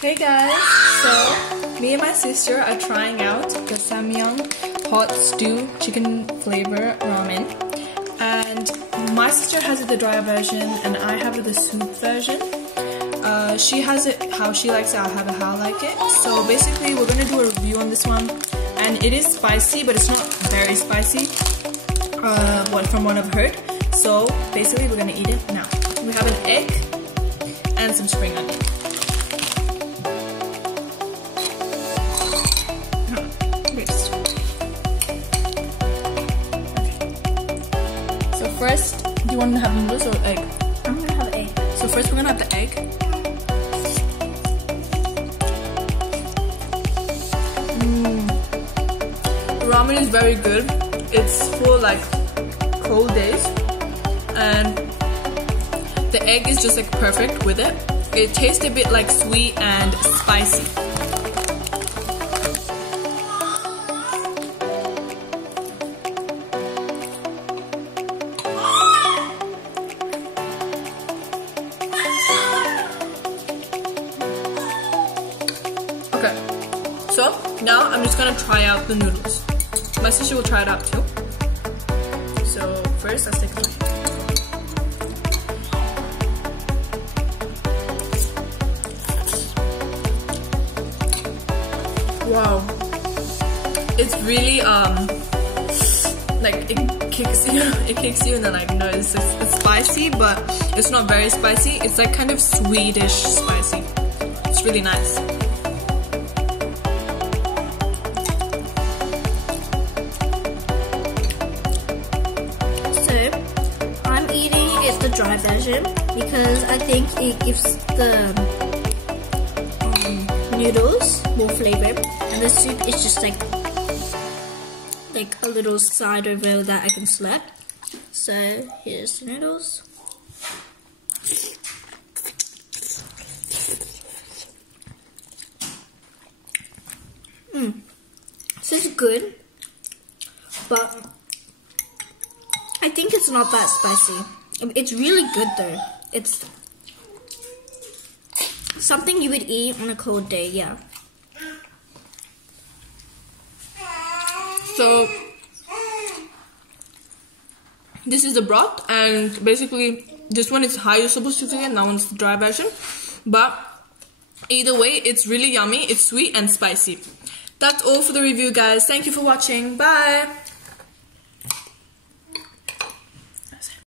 Hey guys, so me and my sister are trying out the samyang hot stew chicken flavor ramen, and my sister has it the dry version and I have it the soup version. She has it how she likes it, I have it how I like it. So basically we're gonna do a review on this one, and it is spicy but it's not very spicy from what I've heard. So basically we're gonna eat it now. We have an egg and some spring onion. First, do you want to have noodles or egg? I'm gonna have egg. So first we're gonna have the egg. Ramen is very good. It's for like cold days, and the egg is just like perfect with it. It tastes a bit like sweet and spicy. Okay, so now I'm just gonna try out the noodles. My sister will try it out too. So first, let's take a bite. Wow, it's really like it kicks you, and then like it's spicy, but it's not very spicy. It's like kind of Swedish spicy. It's really nice. The dry version because I think it gives the noodles more flavor, and the soup is just like a little side over that I can slap. So here's the noodles. So it's good, but I think it's not that spicy. It's really good though. It's something you would eat on a cold day, yeah. So this is the broth, and basically this one is how you're supposed to cook it, and that one's the dry version. But either way, it's really yummy. It's sweet and spicy. That's all for the review, guys. Thank you for watching. Bye!